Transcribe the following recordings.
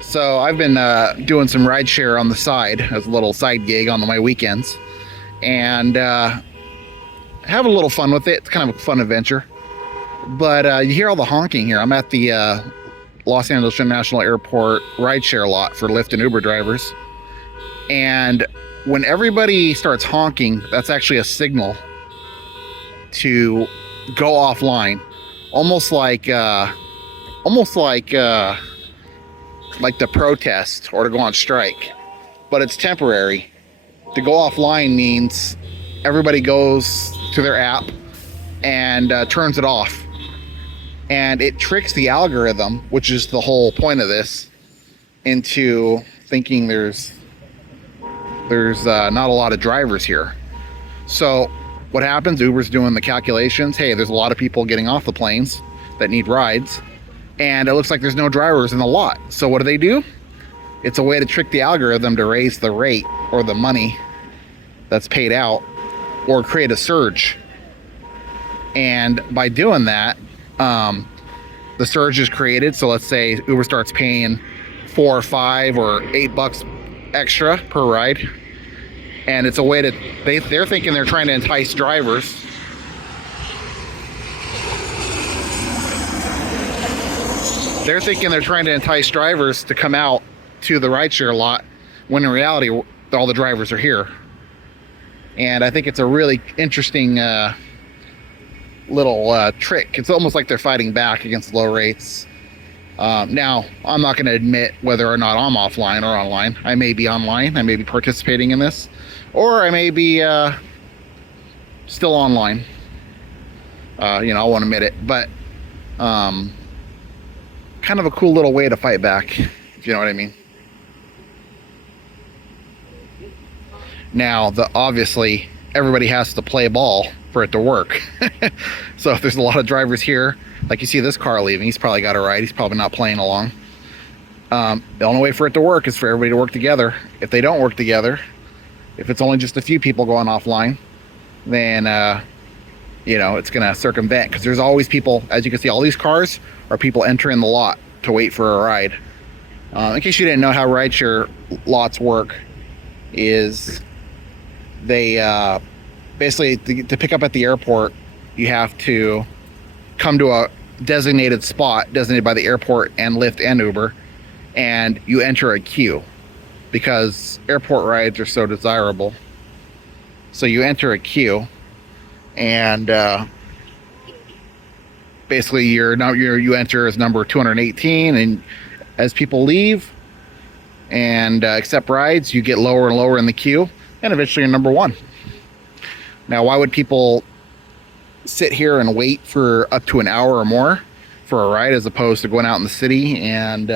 So I've been doing some rideshare on the side as a little side gig on my weekends, and having a little fun with it. It's kind of a fun adventure. But you hear all the honking here. I'm at the Los Angeles International Airport rideshare lot for Lyft and Uber drivers, and when everybody starts honking, that's actually a signal to go offline, almost like the protest or to go on strike, but it's temporary. To go offline means everybody goes to their app and turns it off, and it tricks the algorithm, which is the whole point of this, into thinking there's not a lot of drivers here. So what happens? Uber's doing the calculations. Hey, there's a lot of people getting off the planes that need rides, and it looks like there's no drivers in the lot. So what do? It's a way to trick the algorithm to raise the rate or the money that's paid out, or create a surge. And by doing that, the surge is created. So let's say Uber starts paying $4 or $5 or $8 extra per ride, and it's a way to they're thinking they're trying to entice drivers. They're thinking they're trying to entice drivers to come out to the rideshare lot, when in reality all the drivers are here. And I think it's a really interesting little trick. It's almost like they're fighting back against low rates. Now, I'm not going to admit whether or not I'm offline or online. I may be online, I may be participating in this, or I may be still online. I won't admit it, but kind of a cool little way to fight back, if you know what I mean. Now, obviously, everybody has to play ball for it to work. So if there's a lot of drivers here, like you see this car leaving, he's probably got a ride, he's probably not playing along. The only way for it to work is for everybody to work together. If they don't work together, if it's only just a few people going offline, then it's going to circumvent, because there's always people. As you can see, all these cars are people entering the lot to wait for a ride. In case you didn't know how rideshare lots work, is they basically, to pick up at the airport, you have to come to a designated spot designated by the airport and Lyft and Uber, and you enter a queue because airport rides are so desirable. So you enter a queue, and basically you enter as number 218, and as people leave and accept rides, you get lower and lower in the queue, and eventually you're number one. Now, why would people sit here and wait for up to an hour or more for a ride, as opposed to going out in the city and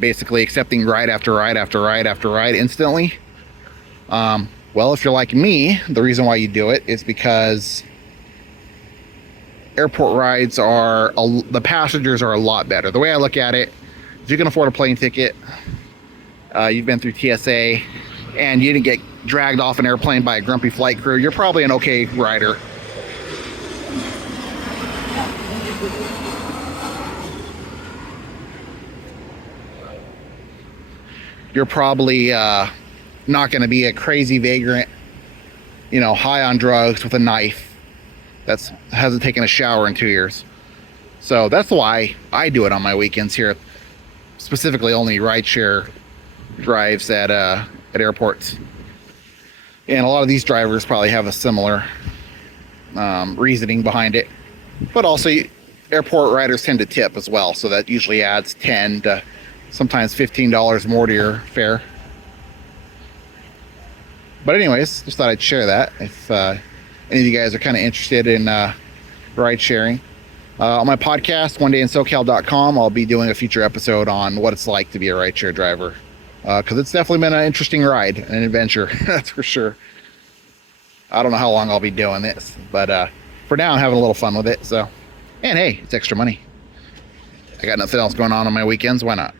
basically accepting ride after ride after ride after ride instantly? Well, if you're like me, the reason why you do it is because airport rides the passengers are a lot better. The way I look at it, if you can afford a plane ticket, you've been through TSA, and you didn't get dragged off an airplane by a grumpy flight crew, you're probably an okay rider. You're probably not going to be a crazy vagrant, high on drugs with a knife that hasn't taken a shower in 2 years. So that's why I do it on my weekends here, specifically only rideshare drives at airports. And a lot of these drivers probably have a similar reasoning behind it. But also, airport riders tend to tip as well, so that usually adds $10 to sometimes $15 more to your fare. But anyways, just thought I'd share that if any of you guys are kind of interested in ride sharing. On my podcast, onedayinsocal.com, I'll be doing a future episode on what it's like to be a rideshare driver. Because it's definitely been an interesting ride, an adventure, that's for sure. I don't know how long I'll be doing this, but for now I'm having a little fun with it. So, and hey, it's extra money. I got nothing else going on my weekends, why not?